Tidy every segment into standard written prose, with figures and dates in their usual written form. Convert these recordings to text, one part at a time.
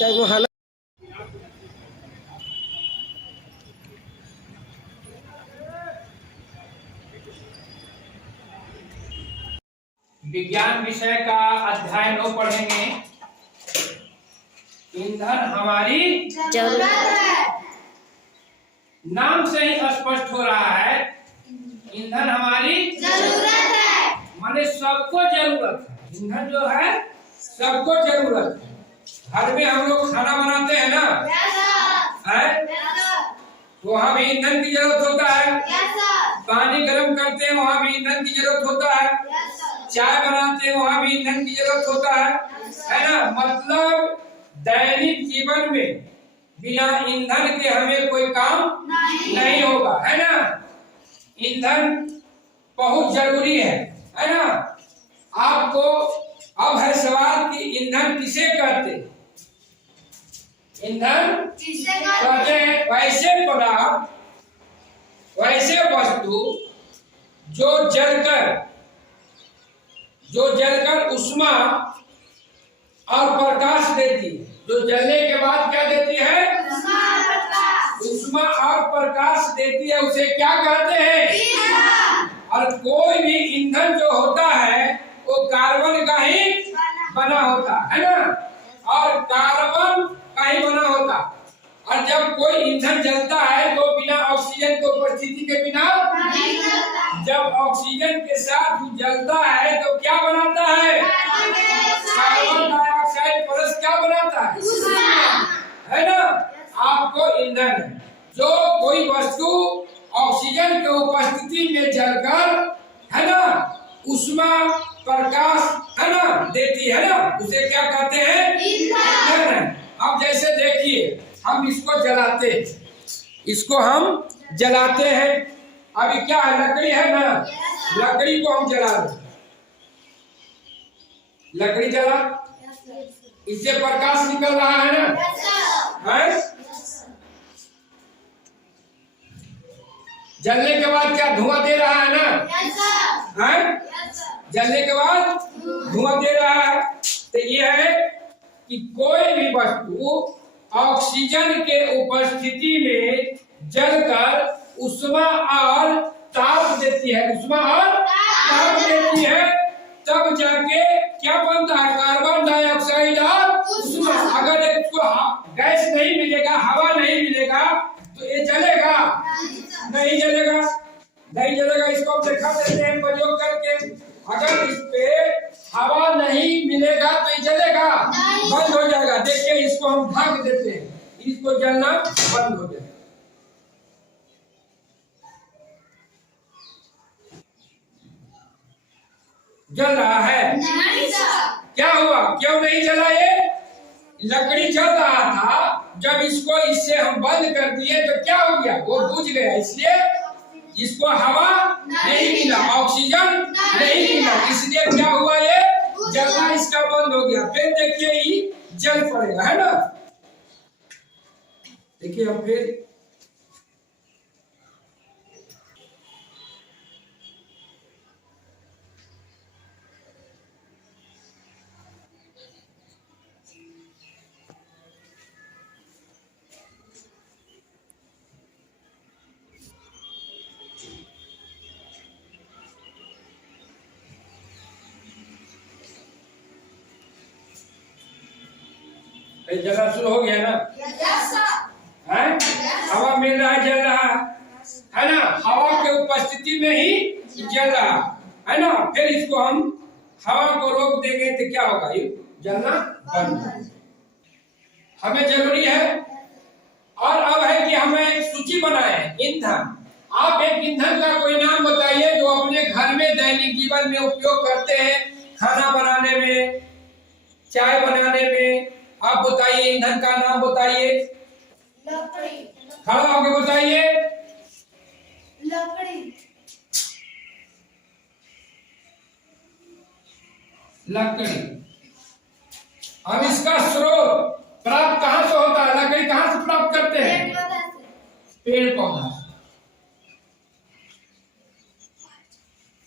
चाहे वो हालत विज्ञान विषय का अध्याय 9 पढ़ेंगे। ईंधन हमारी जरूरत है। नाम से ही स्पष्ट हो रहा है, ईंधन हमारी जरूरत है। माने सबको जरूरत है। ईंधन जो है सबको जरूरत है। घर में हम लोग खाना बनाते हैं ना, तो वहाँ भी ईंधन की जरूरत होता है। पानी गर्म करते हैं वहाँ भी ईंधन की जरूरत होता है। चाय बनाते हैं वहाँ भी ईंधन की जरूरत होता है ना। मतलब दैनिक जीवन में बिना ईंधन के हमें कोई काम नहीं होगा, है ना। ईंधन बहुत जरूरी है ना। आपको अब है सवाल कि ईंधन किसे कहते हैं? ईंधन कहते हैं वैसे पदार्थ, वैसे वस्तु जो जलकर ऊष्मा और प्रकाश देती है। जो जलने के बाद क्या देती है? ऊष्मा और प्रकाश देती है, उसे क्या कहते हैं? और कोई भी ईंधन जो होता है वो कार्बन का ही बना होता है ना। और कार्बन का ही बना होता। और जब कोई ईंधन जलता है तो बिना ऑक्सीजन की उपस्थिति के बिना नहीं जलता। जब ऑक्सीजन के साथ जलता है तो क्या बनाता है? कार्बन डाइऑक्साइड प्लस क्या बनाता है ना। आपको ईंधन है जो कोई वस्तु ऑक्सीजन की उपस्थिति में जलकर, है ना, ऊष्मा प्रकाश, है ना, देती है ना, उसे क्या कहते हैं? ईंधन है। अब जैसे देखिए हम इसको जलाते हैं, इसको हम जलाते हैं। अभी क्या है? लकड़ी है ना, लकड़ी को हम जला रहे, लकड़ी जला, इससे प्रकाश निकल रहा है ना, है? जलने के बाद क्या धुआं दे रहा है ना, है? जलने के बाद धुआं दे रहा है। तो ये है कि कोई भी वस्तु ऑक्सीजन के उपस्थिति में जलकर ऊष्मा और ताप देती है, ऊष्मा और ताप देती है, तब जाके क्या बनता है? कार्बन डाइऑक्साइड और ऊष्मा। अगर इसको गैस नहीं मिलेगा, हवा नहीं मिलेगा तो ये जलेगा? नहीं जलेगा, नहीं जलेगा। इसको देखा देते हैं प्रयोग करके। अगर इस पे हवा नहीं मिलेगा तो ये जलेगा? बंद हो जाएगा। देखिए इसको हम ढक देते हैं, इसको जलना बंद हो जाएगा। जल रहा है? नहीं सर। क्या हुआ? क्यों नहीं जला? ये लकड़ी जल रहा था, जब इसको इससे हम बंद कर दिए तो क्या हो गया? वो बुझ गया, इसलिए इसको हवा नहीं मिला, ऑक्सीजन नहीं मिला, इसलिए क्या हुआ? ये जलना इसका बंद हो गया। फिर देखिए ये जल पड़ेगा, है ना। देखिए हम फिर जलना शुरू हो गया ना, है? हवा मिल रहा है, जल रहा है ना। हवा के उपस्थिति में ही जल रहा है ना। फिर इसको हम हवा को रोक देंगे तो क्या होगा? ये जलना बंद। हमें जरूरी है। और अब है कि हमें सूची बनाए ईंधन। आप एक ईंधन का कोई नाम बताइए जो अपने घर में दैनिक जीवन में उपयोग करते हैं, खाना बनाने में, चाय बनाने में। आप बताइए ईंधन का नाम बताइए। लकड़ी। खड़ा होकर बताइए। लकड़ी। लकड़ी। अब इसका स्रोत प्राप्त कहाँ से होता है? लकड़ी कहाँ से प्राप्त करते हैं? पेड़ पौधा।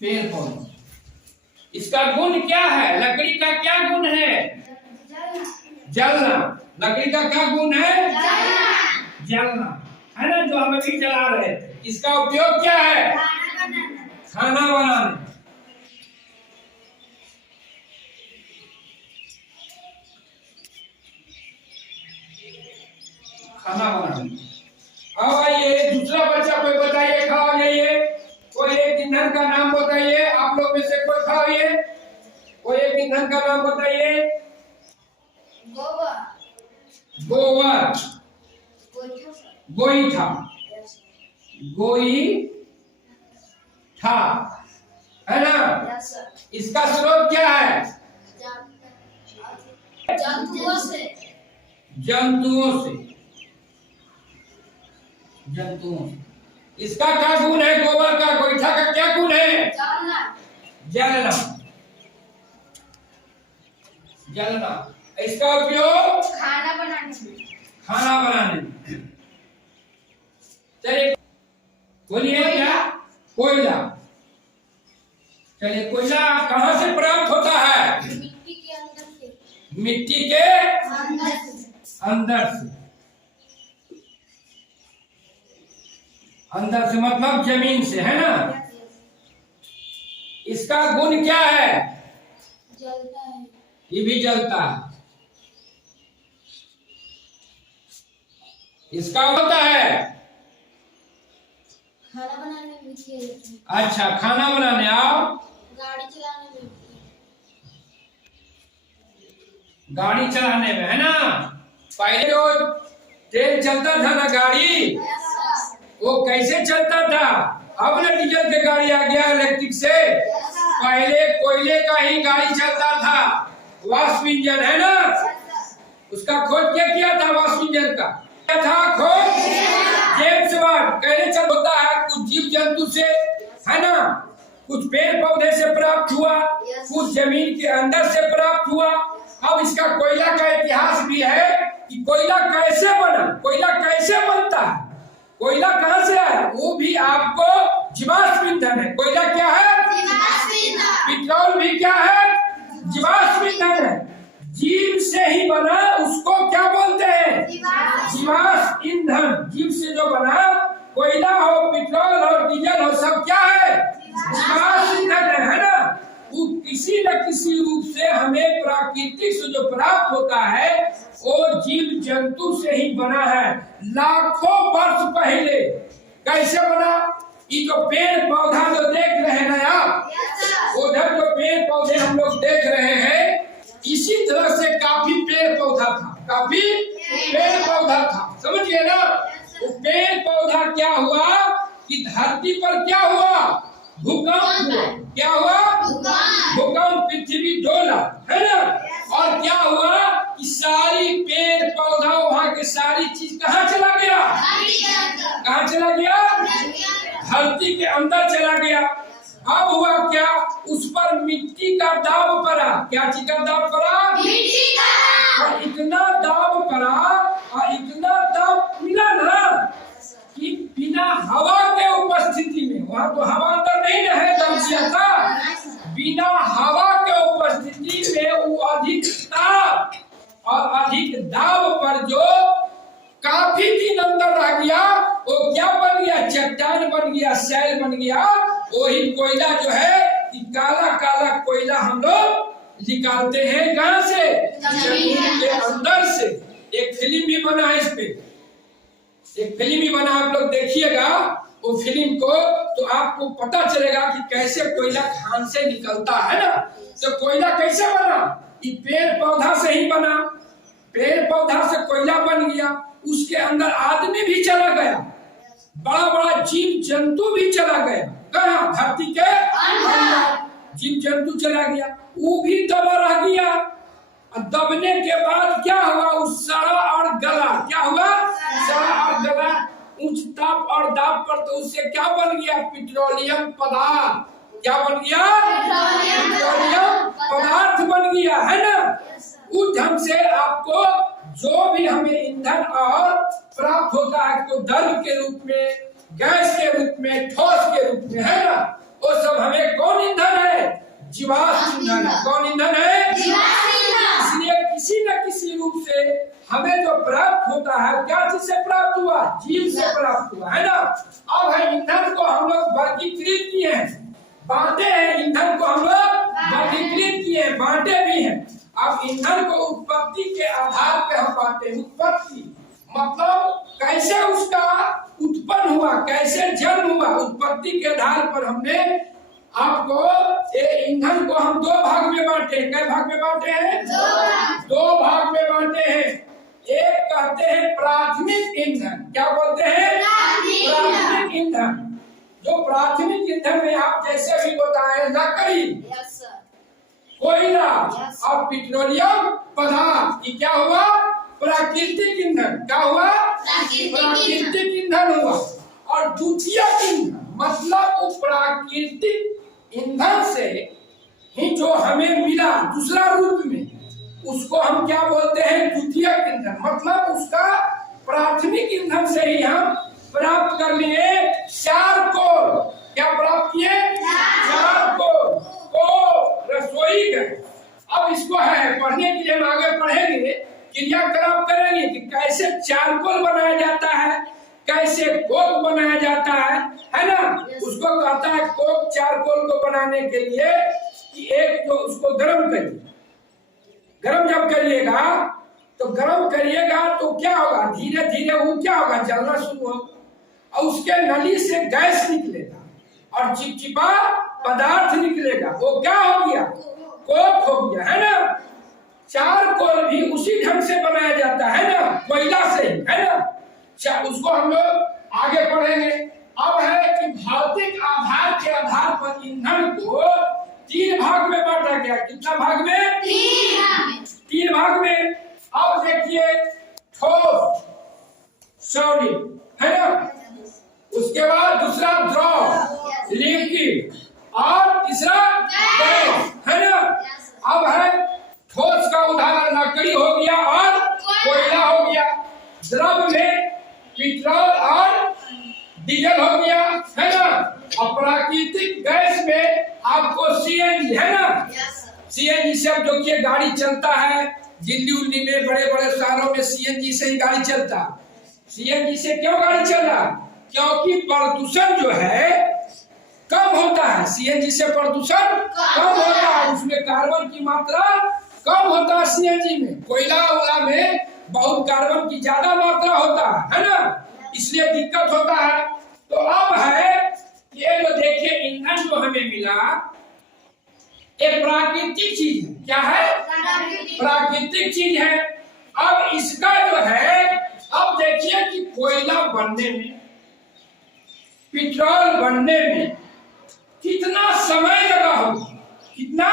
पेड़ पौधा। इसका गुण क्या है? लकड़ी का क्या गुण है? जलना। लकड़ी का क्या गुण है? जलना, है ना, जो हम अभी जला रहे थे। इसका उपयोग क्या है? खाना बनाने। खाना बनाने। अब आइए दूसरा बच्चा कोई बताइए, खाओ जाइए, कोई एक ईंधन का नाम बताइए। आप लोग में से कोई खाओ, ये कोई एक ईंधन का नाम बताइए। गोबर, गोबर, गोईठा, गोईठा, है ना। इसका स्रोत क्या है? जंतुओं से। जंतुओं से, जंतुओं से। इसका क्या गुण है? गोबर का, गोईठा का क्या गुण है? जलना, जलना। इसका उपयोग खाना बनाने में। खाना बनाने में। चलिए बोलिए क्या? कोयला। चलिए, कोयला कहाँ से प्राप्त होता है? मिट्टी के अंदर से। मिट्टी के अंदर से। अंदर से। अंदर से मतलब जमीन से, है ना। इसका गुण क्या है? जलता है। ये भी जलता है। इसका होता है खाना बनाने में। अच्छा, खाना बनाने। आओ, गाड़ी चलाने में। गाड़ी चलाने में, है ना। पहले जो तेल चलता था ना गाड़ी, वो कैसे चलता था? अब ना डीजल के गाड़ी आ गया इलेक्ट्रिक से। पहले कोयले का ही गाड़ी चलता था, वाष्प इंजन, है ना। उसका खोज क्या किया था? वाष्प इंजन का क्या था खोज? James Watt. कैसे चल होता है? कुछ जीव जंतु से, है ना, कुछ पेड़ पौधे से प्राप्त हुआ, कुछ जमीन के अंदर से प्राप्त हुआ। अब इसका कोयला का इतिहास भी है कि कोयला कैसे बना, कोयला कैसे बनता है, कोयला कहाँ से आया, वो भी आपको जीवाश्म ईंधन है। कोयला क्या है? पेट्रोल भी क्या है? जीवाश्म ईंधन है। जीव से ही बना, उसको क्या बोलते हैं? जीवाश्म ईंधन। जीव से जो बना, कोयला हो, पेट्रोल हो, डीजल हो, सब क्या है? जीवाश्म ईंधन है ना। वो किसी न किसी रूप से हमें प्राकृतिक से जो प्राप्त होता है, वो जीव जंतु से ही बना है। लाखों वर्ष पहले कैसे बना? ये जो पेड़ पौधा जो देख रहे हैं ना आप, उधर जो पेड़ पौधे हम लोग देख रहे हैं, इसी तरह से काफी पेड़ पौधा था, काफी पेड़ पौधा था, समझिए ना। वो पेड़ पौधा क्या हुआ कि धरती पर क्या हुआ? भूकंप हुआ। क्या हुआ? भूकंप, पृथ्वी डोला, है ना। और क्या हुआ कि सारी पेड़ पौधा, वहां के सारी चीज कहाँ चला गया? कहाँ चला गया? धरती के अंदर चला गया। अब हुआ क्या? उस पर मिट्टी का दाब पड़ा। क्या चीज का दाब पड़ा? मिट्टी का। और इतना दाब पड़ा और इतना दाब मिला ना कि बिना हवा के उपस्थिति में, वहां तो हवा अंदर नहीं ना है, दम किया था। बिना हवा के उपस्थिति में वो अधिक ताप और अधिक दाब पर जो काफी दिन अंदर रह गया, वो क्या बन गया? चट्टान बन गया, शैल बन गया। वही कोयला जो है, काला काला कोयला हम लोग निकालते हैं कहाँ से? जमीन के अंदर से। एक फिल्म भी बना है इस पे, एक फिल्म भी बना, आप लोग देखिएगा वो फिल्म को, तो आपको पता चलेगा कि कैसे कोयला खान से निकलता है ना। तो कोयला कैसे बना? ये पेड़ पौधा से ही बना। पेड़ पौधा से कोयला बन गया, उसके अंदर आदमी भी चला गया, बड़ा बड़ा जीव जंतु भी चला गया। कहाँ? धरती के अंदर जीव जंतु चला गया, वो भी दबा रह गया। दबने के बाद क्या हुआ? उस सड़ा और गला। क्या हुआ? सड़ा और गला। उच्च ताप और दाब पर तो उससे क्या बन गया? पेट्रोलियम पदार्थ। क्या बन गया? पेट्रोलियम पदार्थ बन गया, है ना। उस ढंग से आपको जो भी हमें ईंधन और प्राप्त होता है, तो द्रव के रूप में, गैस के रूप में, ठोस के रूप में, है ना, वो सब हमें कौन ईंधन है? जीवाश्म ईंधन है। कौन ईंधन है? इसलिए किसी न किसी रूप से हमें जो प्राप्त होता है क्या चीज से प्राप्त हुआ? जीव से प्राप्त हुआ, है ना। अब है ईंधन को हम लोग वर्गीकृत किए हैं, बांटे हैं। ईंधन को हम लोग वर्गीकृत किए हैं, बांटे भी हैं। अब ईंधन को उत्पत्ति के आधार पे हम बांटे। उत्पत्ति मतलब कैसे उसका उत्पन्न हुआ, कैसे जन्म हुआ, उत्पत्ति के आधार पर हमने आपको ये ईंधन को हम दो भाग में बांटे। कितने भाग में बांटे हैं? दो भाग में बांटे हैं। एक कहते हैं प्राथमिक ईंधन। क्या बोलते हैं? प्राथमिक ईंधन। जो प्राथमिक ईंधन में आप जैसे भी बताए, लकड़ी, कोयला और पेट्रोलियम पदार्थ, ये क्या हुआ? प्राकृतिक ईंधन। क्या हुआ? प्राकृतिक ईंधन हुआ। और द्वितीयक ईंधन मतलब वो प्राकृतिक ईंधन से ही जो हमें मिला दूसरा रूप में, उसको हम क्या बोलते हैं? द्वितीयक ईंधन। मतलब उसका प्राथमिक ईंधन से ही हम प्राप्त कर लिए चारकोल। क्या प्राप्त किए? चारकोल को रसोई गए। अब इसको है पढ़ने के लिए हम आगे पढ़ेंगे, क्रियाकलाप करेंगे कि कैसे चारकोल बनाया जाता है, कैसे कोक बनाया जाता है ना। उसको कहता है कोक। चारकोल को बनाने के लिए कि एक तो उसको गर्म करिए। गर्म जब करिएगा तो क्या होगा? धीरे धीरे वो क्या होगा? जलना शुरू होगा और उसके नली से गैस निकलेगा और चिपचिपा पदार्थ निकलेगा। वो क्या हो गया? कोक हो गया, है ना। चारकोल भी उसी ढंग से बनाया जाता है ना, कोयला से, है ना। उसको हम लोग आगे पढ़ेंगे। अब है कि भौतिक आधार के आधार पर ईंधन को तीन भाग में बांटा गया। कितना भाग में? तीन भाग में। अब देखिए, ठोस, सॉलिड, है ना। उसके बाद दूसरा द्रव, लिक्विड, और तीसरा गैस, है ना। अब है ठोस का उदाहरण लकड़ी हो गया और कोयला हो गया। द्रव में पेट्रोल और डीजल हो गया, है ना। और प्राकृतिक गैस में आपको सीएनजी, है ना। सीएनजी से अब जो कि गाड़ी चलता है, दिल्ली उल्ली में बड़े बड़े शहरों में सीएनजी से ही गाड़ी चलता। सीएनजी से क्यों गाड़ी चल रहा? क्योंकि प्रदूषण जो है कम होता है। सीएनजी से प्रदूषण कम होता है, उसमें कार्बन की मात्रा कम होता है। सीएनजी में, कोयला में बहुत कार्बन की ज्यादा मात्रा होता है ना, इसलिए दिक्कत होता है। तो अब है ये जो देखिए ईंधन जो हमें मिला, एक प्राकृतिक चीज है। क्या है? प्राकृतिक चीज है। अब इसका जो है, अब देखिए कि कोयला बनने में, पेट्रोल बनने में कितना समय लगा होगा? कितना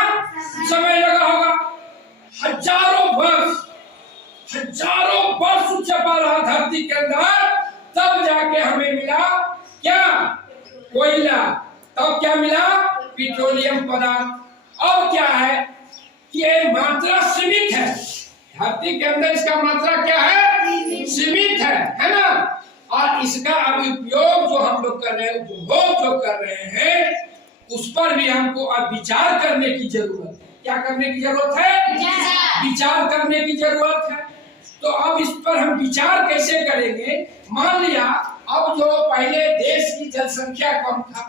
समय लगा होगा? हजारों वर्ष चपा रहा धरती के अंदर, तब जाके हमें मिला क्या? कोयला। तब क्या मिला? पेट्रोलियम पदार्थ। अब क्या है कि ये मात्रा सीमित है धरती के अंदर, इसका मात्रा क्या है? सीमित है ना। और इसका अब उपयोग जो हम लोग कर रहे हैं, उपभोग जो कर रहे हैं, उस पर भी हमको अब विचार करने की जरूरत है। क्या करने की जरूरत है? विचार करने की जरूरत है। तो अब इस पर हम विचार कैसे करेंगे? मान लिया अब जो पहले देश की जनसंख्या कम था,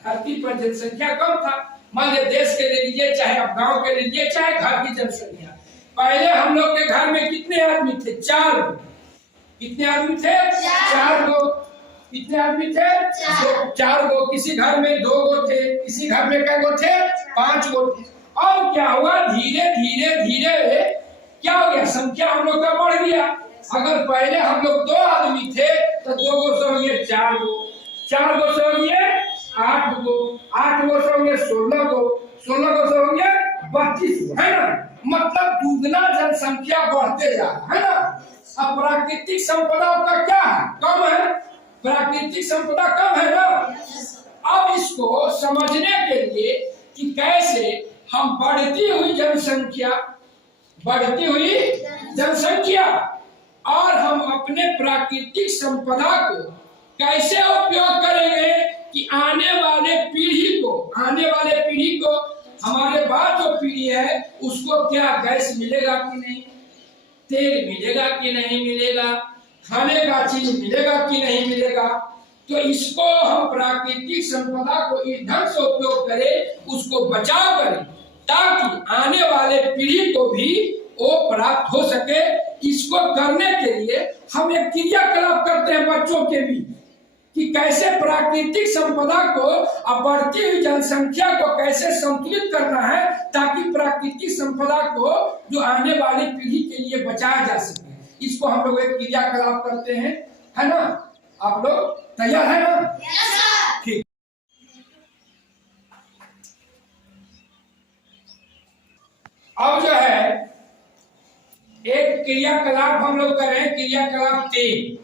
धरती पर जनसंख्या कम था, मान लिया देश के ले लीजिए, चाहे अब गांव के ले लीजिए, चाहे घर की जनसंख्या। पहले हम लोग के घर में कितने आदमी थे? 4 लोग। कितने आदमी थे? 4 लोग। कितने आदमी थे? 4 लोग। किसी घर में 2 गो थे, किसी घर में कै गो थे? 5 गो थे। अब क्या हुआ? धीरे धीरे क्या हो गया? संख्या हम लोग का बढ़ गया। अगर पहले हम लोग 2 आदमी थे तो 2 गो से हो गए 4 गो, 4 गो से हो गए 8 गो, 8 गो से हो गए 16 गो, 16 गो से हो गए 32 गो, है ना। मतलब दुगना जनसंख्या बढ़ते जा रहा है ना। अब प्राकृतिक संपदा का क्या है? कम है। प्राकृतिक संपदा कम है ना। अब इसको समझने के लिए कि कैसे हम बढ़ती हुई जनसंख्या और हम अपने प्राकृतिक संपदा को कैसे उपयोग करेंगे कि आने वाले पीढ़ी को हमारे बाद जो पीढ़ी है उसको क्या गैस मिलेगा कि नहीं, तेल मिलेगा कि नहीं मिलेगा, खाने का चीज मिलेगा कि नहीं मिलेगा। तो इसको हम प्राकृतिक संपदा को इस ढंग से उपयोग करें, उसको बचाव करें, ताकि आने वाले पीढ़ी को भी वो प्राप्त हो सके। इसको करने के लिए हम एक क्रियाकलाप करते हैं बच्चों के भी, कि कैसे प्राकृतिक संपदा को और बढ़ती हुई जनसंख्या को कैसे संतुलित करना है, ताकि प्राकृतिक संपदा को जो आने वाली पीढ़ी के लिए बचाया जा सके। इसको हम लोग एक क्रियाकलाप करते हैं, है ना। आप लोग तैयार है ना? ठीक। अब जो है एक क्रियाकलाप हम लोग कर रहे हैं, क्रियाकलाप 3।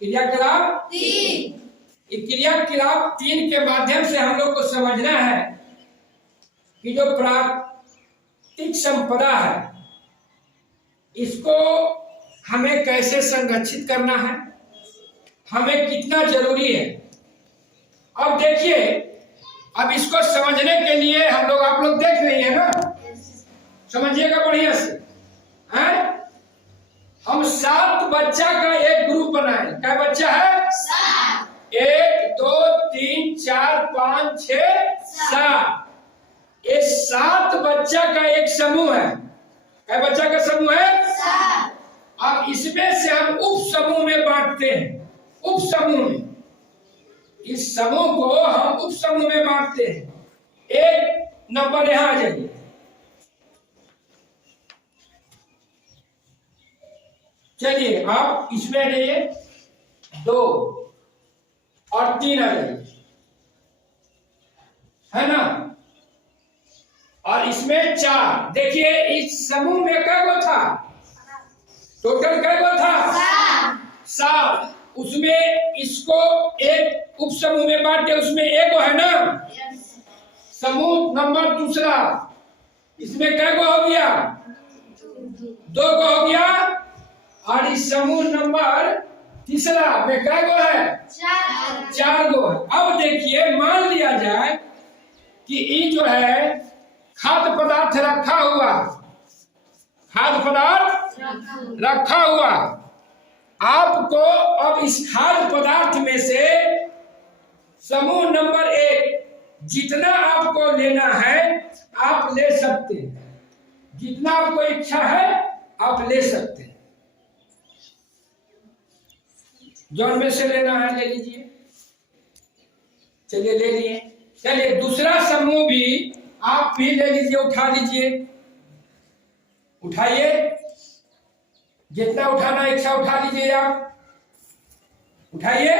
क्रियाकलाप 3। क्रियाकलाप 3 के माध्यम से हम लोग को समझना है कि जो प्राकृतिक संपदा है इसको हमें कैसे संरक्षित करना है, हमें कितना जरूरी है। अब देखिए, अब इसको समझने के लिए हम लोग, आप लोग देख रही है ना, समझिएगा बढ़िया से। हैं? हम 7 बच्चा का एक ग्रुप बनाए। क्या बच्चा है? 7। 1 2 3 4 5 6 7। ये 7 बच्चा का एक समूह है। क्या बच्चा का समूह है? 7। अब इसमें से हम उप समूह में बांटते हैं। उप समूह में, इस समूह को हम उप समूह में बांटते हैं। 1 नंबर यहां आ जाइए। चलिए आप इसमें आ जाइए, 2 और 3 आ जाइए, है ना। और इसमें 4। देखिए इस समूह में क्या गो था, टोटल क्या गो था? 7। उसमें इसको एक उप समूह में बांटे, उसमें एक है ना। समूह नंबर दूसरा, इसमें क्या गो हो गया? 2 गो हो गया। और इस समूह नंबर तीसरा में क्या गो है? 4 गो है। अब देखिए, मान लिया जाए कि ये जो है खाद्य पदार्थ रखा हुआ, खाद्य पदार्थ रखा हुआ, आपको अब इस खाद्य पदार्थ में से समूह नंबर 1 जितना आपको लेना है आप ले सकते हैं। जितना आपको इच्छा है आप ले सकते हैं। जौन में से लेना है ले लीजिए। चलिए ले लिए। चलिए दूसरा समूह भी आप भी ले लीजिए, उठा लीजिए। उठाइए, जितना उठाना इच्छा उठा लीजिए। आप उठाइए।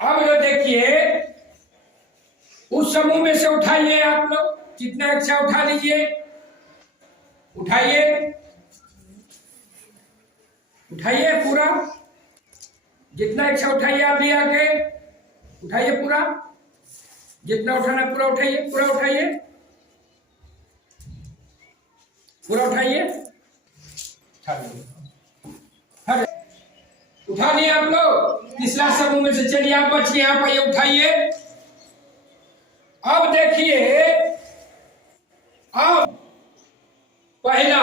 अब जो देखिए, उस समूह में से उठाइए, आप लोग जितना इच्छा उठा लीजिए। उठाइए, उठाइए पूरा, जितना इच्छा उठाइए। आप भी आके उठाइए पूरा, जितना उठाना पूरा उठाइए। पूरा उठाइए, पूरा उठाइए। उठा लिए आप लोग तीसरा समूह में से। चलिए आप बच्चे यहाँ पर ये उठाइए। अब देखिए, अब पहला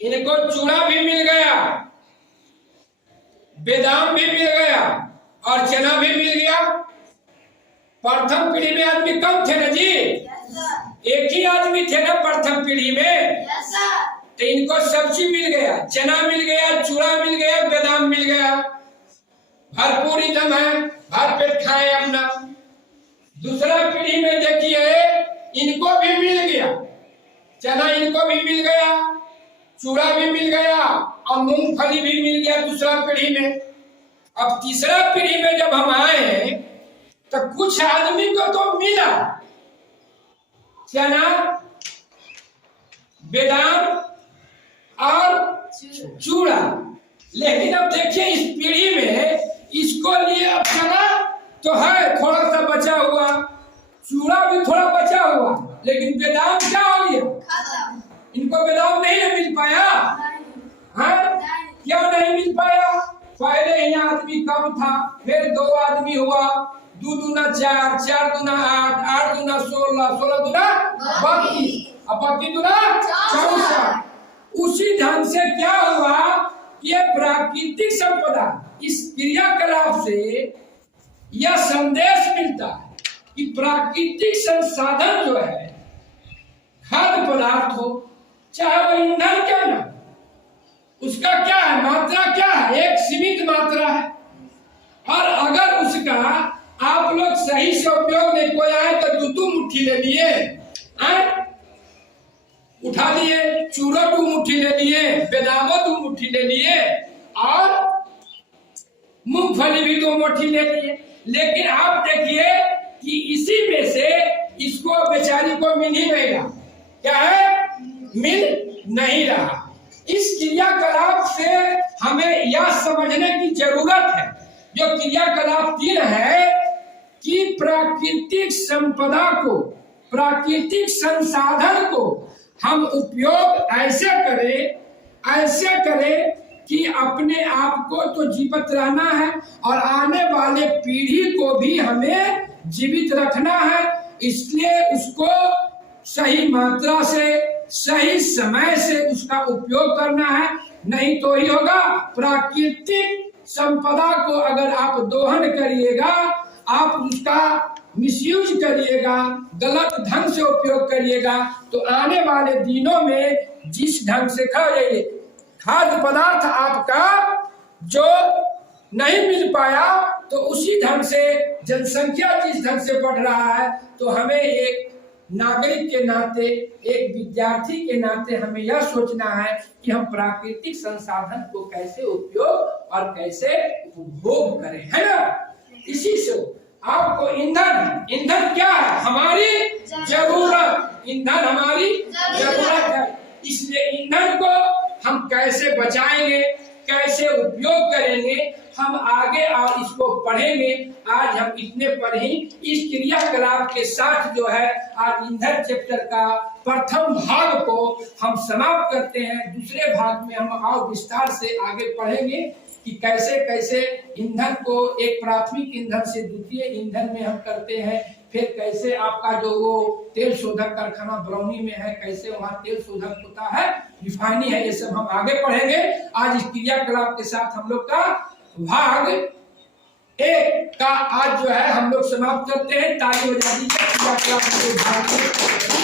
इनको चूड़ा भी मिल गया, बादाम भी मिल गया और चना भी मिल गया। प्रथम पीढ़ी में आदमी कम थे ना जी? एक ही आदमी थे ना प्रथम पीढ़ी में। तो इनको सब्जी मिल गया, चना मिल गया, चूड़ा मिल गया, बादाम मिल गया। भरपूर एकदम है, भर पेट खाए अपना। दूसरा पीढ़ी में देखिए, इनको भी मिल गया, चना इनको भी मिल गया, चूड़ा भी मिल गया और मूंगफली भी मिल गया दूसरा पीढ़ी में। अब तीसरा पीढ़ी में जब हम आए तो कुछ आदमी को तो मिला चना, बादाम और चूड़ा, लेकिन अब देखिए इस पीढ़ी में इसको लिए अब चना तो है थोड़ा सा बचा हुआ, चूड़ा भी थोड़ा बचा हुआ, लेकिन बादाम क्या हो गया? इनको बादाम नहीं ना मिल पाया। हाँ, क्यों नहीं मिल पाया? पहले यहाँ आदमी कम था, फिर 2 आदमी हुआ, 2 दूना 4, 4 दूना 8, 8 दूना 16, 16 दूना 32, अब 32 दूना 64। उसी ढंग से क्या हुआ कि ये प्राकृतिक संपदा, इस क्रियाकलाप से यह संदेश मिलता है कि प्राकृतिक संसाधन जो है, खाद्य पदार्थ हो चाहे वो ईंधन क्या ना, उसका क्या है, मात्रा क्या है, एक सीमित मात्रा है। और अगर उसका आप लोग सही से उपयोग नहीं, कोई आए तो 2 मुट्ठी ले लिए, उठा लिए, चूरो 2 मुट्ठी ले लिए, बेदामो 2 मुट्ठी ले लिए, और मूंगफली भी 2 मुट्ठी ले लिए। लेकिन आप देखिए कि इसी में से इसको बेचारी को मिल ही नहीं रहा, क्या है, मिल नहीं रहा। इस क्रियाकलाप से हमें यह समझने की जरूरत है, जो क्रियाकलाप 3 है, कि प्राकृतिक संपदा को, प्राकृतिक संसाधन को हम उपयोग ऐसे करें कि अपने आप को तो जीवित रहना है और आने वाले पीढ़ी को भी हमें जीवित रखना है। इसलिए उसको सही मात्रा से, सही समय से उसका उपयोग करना है, नहीं तो ही होगा। प्राकृतिक संपदा को अगर आप दोहन करिएगा, आप उसका मिसयूज करिएगा, गलत ढंग से उपयोग करिएगा, तो आने वाले दिनों में जिस ढंग से खाद्य पदार्थ आपका जो नहीं मिल पाया, तो उसी ढंग से जनसंख्या जिस ढंग से बढ़ रहा है, तो हमें एक नागरिक के नाते, एक विद्यार्थी के नाते हमें यह सोचना है कि हम प्राकृतिक संसाधन को कैसे उपयोग और कैसे उपभोग करें, है ना। इसी से आपको ईंधन क्या है, हमारी जरूरत, ईंधन हमारी जरूरत है। इसलिए ईंधन को हम कैसे बचाएंगे, कैसे उपयोग करेंगे, हम आगे और इसको पढ़ेंगे। आज हम इतने पर ही इस क्रियाकलाप के साथ जो है आज ईंधन चैप्टर का प्रथम भाग को हम समाप्त करते हैं। दूसरे भाग में हम और विस्तार से आगे पढ़ेंगे कि कैसे कैसे ईंधन को एक प्राथमिक ईंधन से द्वितीय ईंधन में हम करते हैं, फिर कैसे आपका जो वो तेल शोधक कारखाना बरौनी में है, कैसे वहाँ तेल शोधक होता है, रिफाइनी है, ये सब हम आगे पढ़ेंगे। आज इस क्रियाकलाप के साथ हम लोग का भाग 1 का आज जो है हम लोग समाप्त करते हैं। ताली बजा दीजिए क्रियाकलाप के भाग